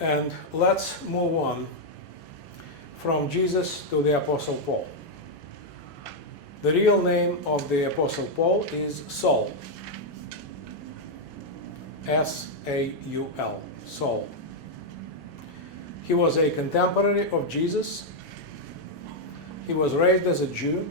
And let's move on from Jesus to the Apostle Paul. The real name of the Apostle Paul is Saul. S-A-U-L, Saul. He was a contemporary of Jesus. He was raised as a Jew.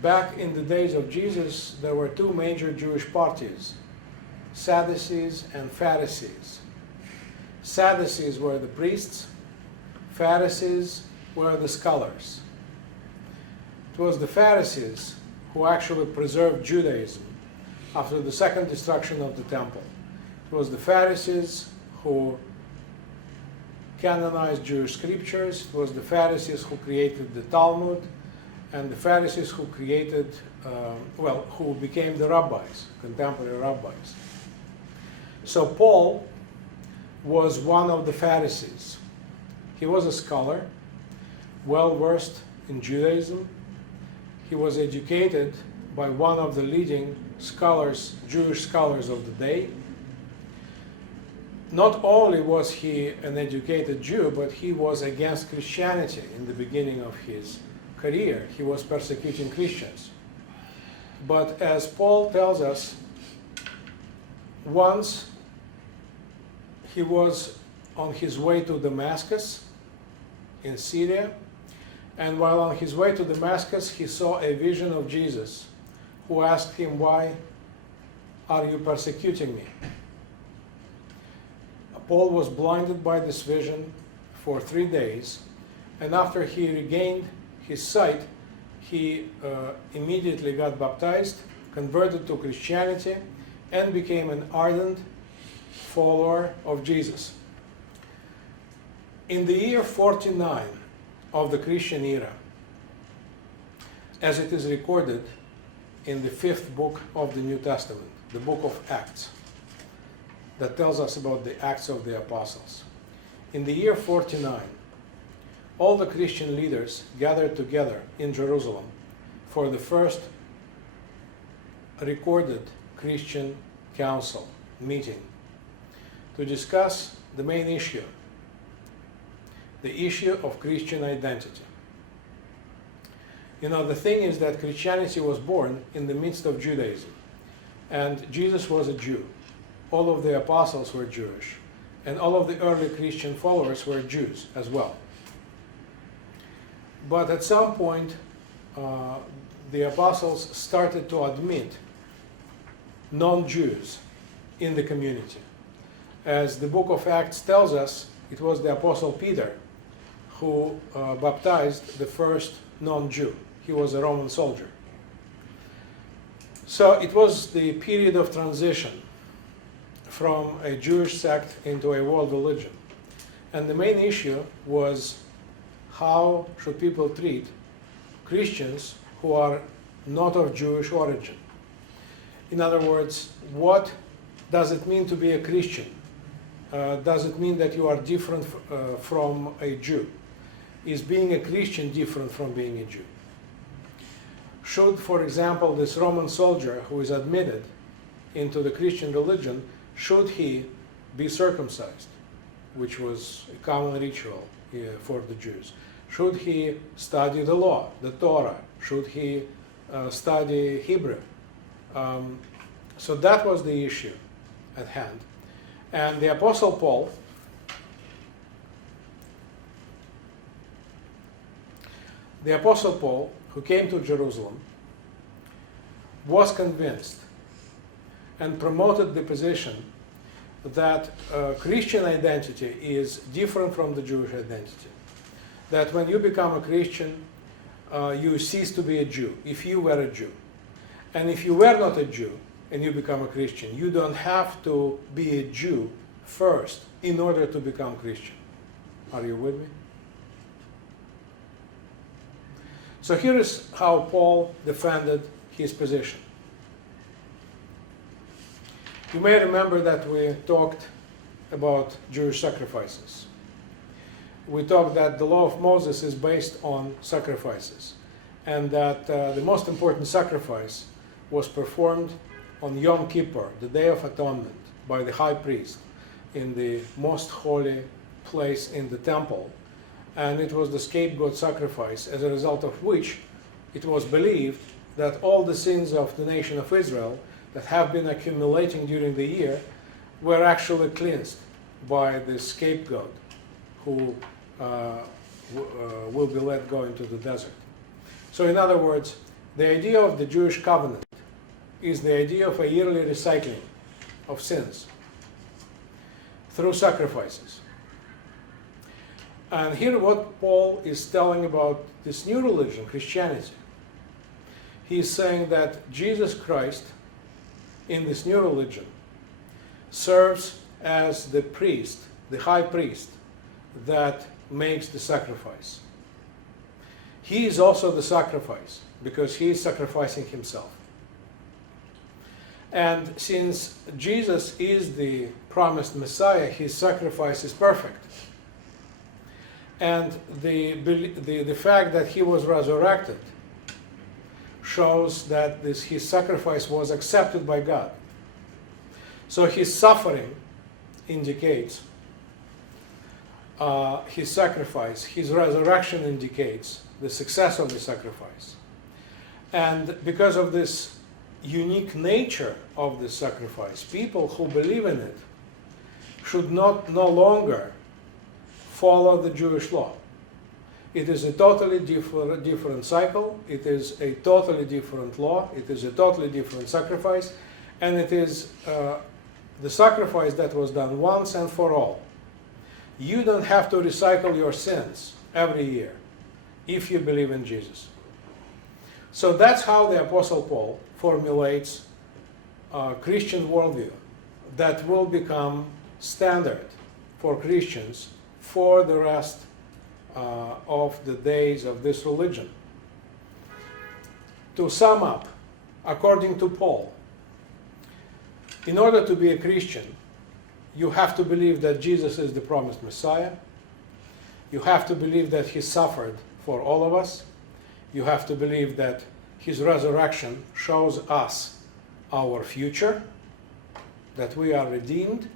Back in the days of Jesus, there were two major Jewish parties, Sadducees and Pharisees. Sadducees were the priests, Pharisees were the scholars. It was the Pharisees who actually preserved Judaism after the second destruction of the temple. It was the Pharisees who canonized Jewish scriptures. It was the Pharisees who created the Talmud, and the Pharisees who created, who became the rabbis, contemporary rabbis. So Paul was one of the Pharisees. He was a scholar, well versed in Judaism. He was educated by one of the leading scholars, Jewish scholars of the day. Not only was he an educated Jew, but he was against Christianity in the beginning of his career. He was persecuting Christians. But as Paul tells us, once he was on his way to Damascus in Syria, and while on his way to Damascus, he saw a vision of Jesus, who asked him, "Why are you persecuting me?" Paul was blinded by this vision for 3 days, and after he regained his sight, he immediately got baptized, converted to Christianity, and became an ardent follower of Jesus. In the year 49 of the Christian era, as it is recorded in the 5th book of the New Testament, the book of Acts, that tells us about the Acts of the Apostles. In the year 49, all the Christian leaders gathered together in Jerusalem for the first recorded Christian council meeting to discuss the main issue, the issue of Christian identity. You know, the thing is that Christianity was born in the midst of Judaism, and Jesus was a Jew. All of the apostles were Jewish, and all of the early Christian followers were Jews as well. But at some point, the apostles started to admit non-Jews in the community. As the book of Acts tells us, it was the Apostle Peter who baptized the first non-Jew. He was a Roman soldier. So it was the period of transition from a Jewish sect into a world religion. And the main issue was, how should people treat Christians who are not of Jewish origin? In other words, what does it mean to be a Christian? Does it mean that you are different from a Jew? Is being a Christian different from being a Jew? Should, for example, this Roman soldier who is admitted into the Christian religion, should he be circumcised, which was a common ritual for the Jews? Should he study the law, the Torah? Should he study Hebrew? So that was the issue at hand. And the Apostle Paul who came to Jerusalem, was convinced and promoted the position that Christian identity is different from the Jewish identity. That when you become a Christian, you cease to be a Jew, if you were a Jew. And if you were not a Jew and you become a Christian, you don't have to be a Jew first in order to become Christian. Are you with me? So here is how Paul defended his position. You may remember that we talked about Jewish sacrifices. We talked that the law of Moses is based on sacrifices, and that the most important sacrifice was performed on Yom Kippur, the Day of Atonement, by the high priest. in the most holy place in the temple, and it was the scapegoat sacrifice, as a result of which it was believed that all the sins of the nation of Israel that have been accumulating during the year were actually cleansed by the scapegoat who will be let go into the desert. So in other words, the idea of the Jewish covenant is the idea of a yearly recycling of sins through sacrifices. And here what Paul is telling about this new religion, Christianity. He's saying that Jesus Christ in this new religion serves as the priest, the high priest, that makes the sacrifice. He is also the sacrifice because he is sacrificing himself. And since Jesus is the promised Messiah, his sacrifice is perfect. And the fact that he was resurrected shows that his sacrifice was accepted by God. So his suffering indicates his sacrifice, his resurrection indicates the success of the sacrifice. And because of this unique nature of the sacrifice, people who believe in it should no longer follow the Jewish law. It is a totally different cycle, it is a totally different law, it is a totally different sacrifice, and it is the sacrifice that was done once and for all. You don't have to recycle your sins every year if you believe in Jesus. So that's how the Apostle Paul formulates a Christian worldview that will become standard for Christians for the rest of the days of this religion. To sum up, according to Paul, in order to be a Christian, you have to believe that Jesus is the promised Messiah. You have to believe that he suffered for all of us. You have to believe that his resurrection shows us our future, that we are redeemed.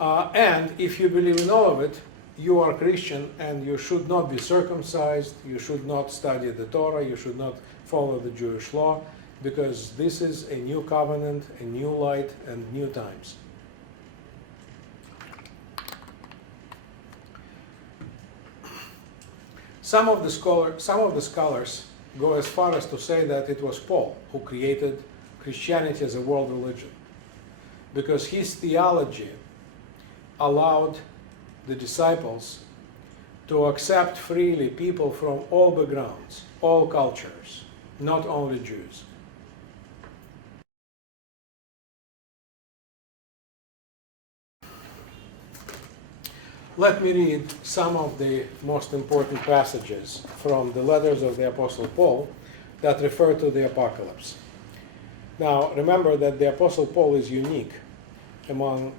And if you believe in all of it, you are Christian and you should not be circumcised, you should not study the Torah, you should not follow the Jewish law, because this is a new covenant, a new light, and new times. Some of the scholars go as far as to say that it was Paul who created Christianity as a world religion, because his theology allowed the disciples to accept freely people from all backgrounds, all cultures, not only Jews. Let me read some of the most important passages from the letters of the Apostle Paul that refer to the apocalypse. Now, remember that the Apostle Paul is unique among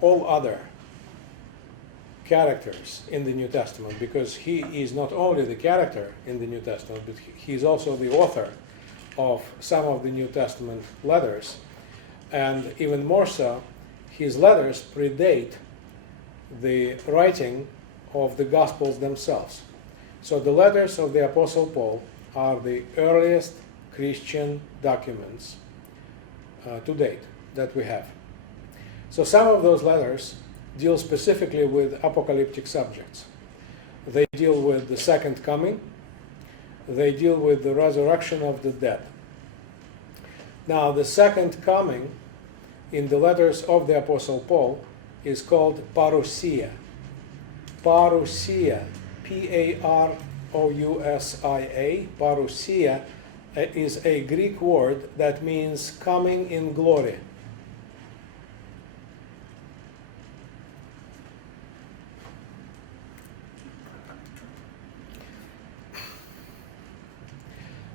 all other characters in the New Testament, because he is not only the character in the New Testament, but he is also the author of some of the New Testament letters. And even more so, his letters predate the writing of the Gospels themselves. So the letters of the Apostle Paul are the earliest Christian documents to date that we have. So some of those letters deal specifically with apocalyptic subjects. They deal with the second coming. They deal with the resurrection of the dead. Now, the second coming in the letters of the Apostle Paul is called parousia. Parousia, P-A-R-O-U-S-I-A, parousia is a Greek word that means coming in glory.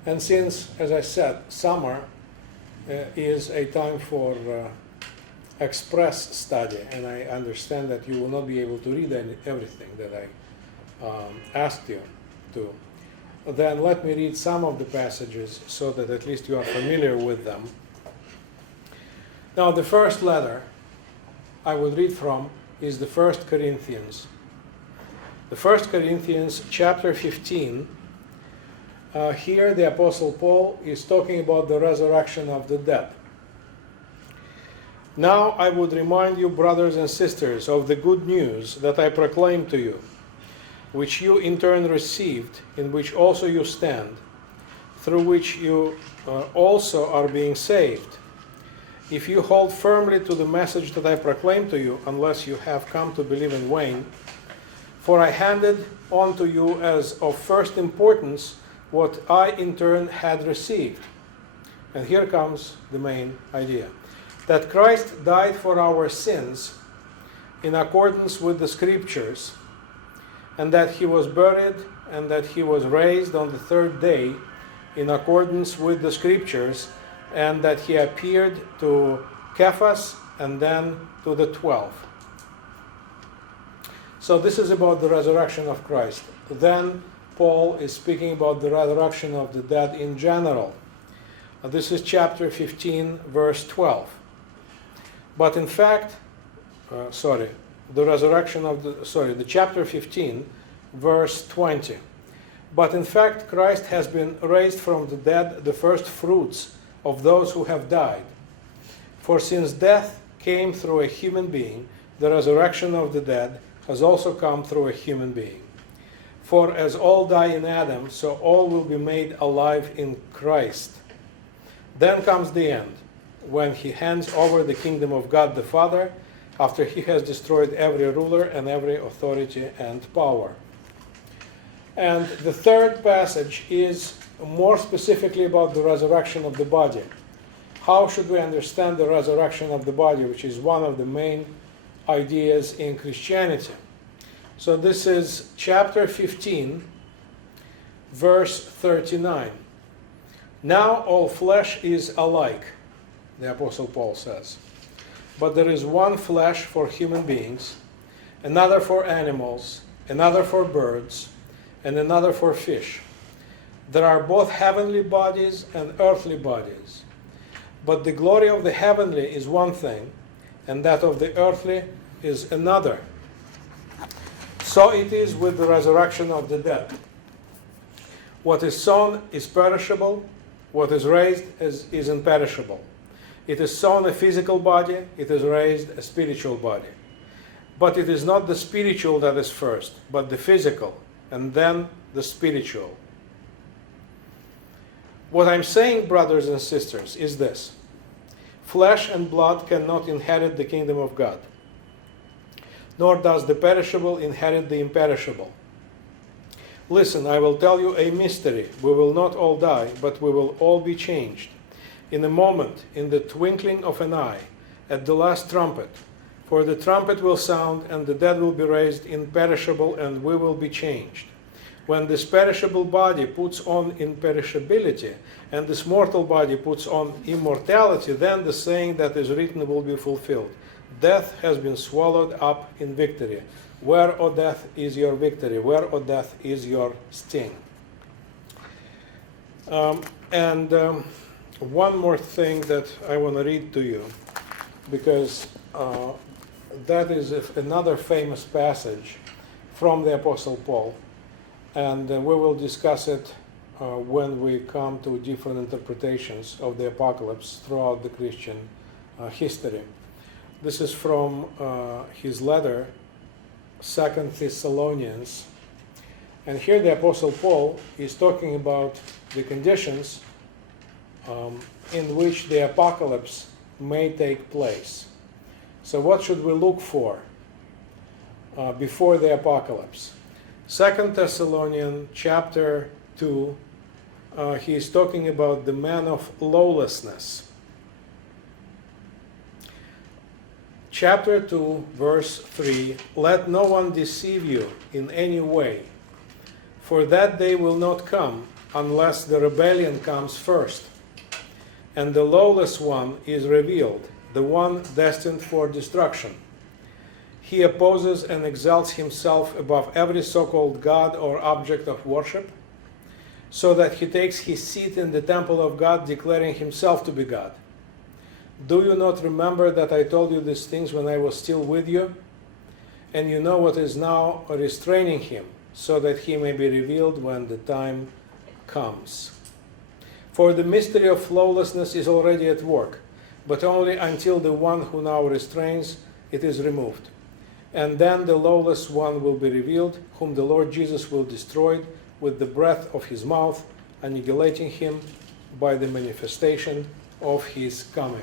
And since, as I said, summer is a time for express study, and I understand that you will not be able to read everything that I asked you to, then let me read some of the passages so that at least you are familiar with them. Now, the first letter I would read from is the 1 Corinthians. The 1 Corinthians chapter 15. Here the Apostle Paul is talking about the resurrection of the dead. Now I would remind you, brothers and sisters, of the good news that I proclaimed to you, which you in turn received, in which also you stand, through which you also are being saved, if you hold firmly to the message that I proclaimed to you, unless you have come to believe in vain. For I handed on to you as of first importance what I in turn had received. And here comes the main idea. That Christ died for our sins in accordance with the Scriptures, and that he was buried, and that he was raised on the third day in accordance with the Scriptures, and that he appeared to Cephas and then to the 12. So this is about the resurrection of Christ. Then Paul is speaking about the resurrection of the dead in general. This is chapter 15, verse 12. But in fact, the chapter 15, verse 20. But in fact, Christ has been raised from the dead, the first fruits of those who have died. For since death came through a human being, the resurrection of the dead has also come through a human being. For as all die in Adam, so all will be made alive in Christ. Then comes the end, when he hands over the kingdom of God the Father, after he has destroyed every ruler and every authority and power. And the third passage is more specifically about the resurrection of the body. How should we understand the resurrection of the body, which is one of the main ideas in Christianity? So this is chapter 15, verse 39. Now all flesh is alike, the Apostle Paul says. But there is one flesh for human beings, another for animals, another for birds, and another for fish. There are both heavenly bodies and earthly bodies. But the glory of the heavenly is one thing, and that of the earthly is another. So it is with the resurrection of the dead. What is sown is perishable, what is raised is imperishable. It is sown a physical body, it is raised a spiritual body. But it is not the spiritual that is first, but the physical, and then the spiritual. What I'm saying, brothers and sisters, is this. Flesh and blood cannot inherit the kingdom of God, nor does the perishable inherit the imperishable. Listen, I will tell you a mystery. We will not all die, but we will all be changed. In a moment, in the twinkling of an eye, at the last trumpet. For the trumpet will sound, and the dead will be raised imperishable, and we will be changed. When this perishable body puts on imperishability, and this mortal body puts on immortality, then the saying that is written will be fulfilled. Death has been swallowed up in victory. Where, O death, is your victory? Where, O death, is your sting? One more thing that I want to read to you, because that is another famous passage from the Apostle Paul, and we will discuss it when we come to different interpretations of the apocalypse throughout the Christian history. This is from his letter, 2 Thessalonians. And here the Apostle Paul is talking about the conditions in which the apocalypse may take place. So what should we look for before the apocalypse? 2 Thessalonians chapter 2, he is talking about the man of lawlessness. Chapter 2, verse 3, let no one deceive you in any way, for that day will not come unless the rebellion comes first, and the lawless one is revealed, the one destined for destruction. He opposes and exalts himself above every so-called God or object of worship, so that he takes his seat in the temple of God, declaring himself to be God. Do you not remember that I told you these things when I was still with you? And you know what is now restraining him, so that he may be revealed when the time comes. For the mystery of lawlessness is already at work, but only until the one who now restrains it is removed. And then the lawless one will be revealed, whom the Lord Jesus will destroy with the breath of his mouth, annihilating him by the manifestation of his coming.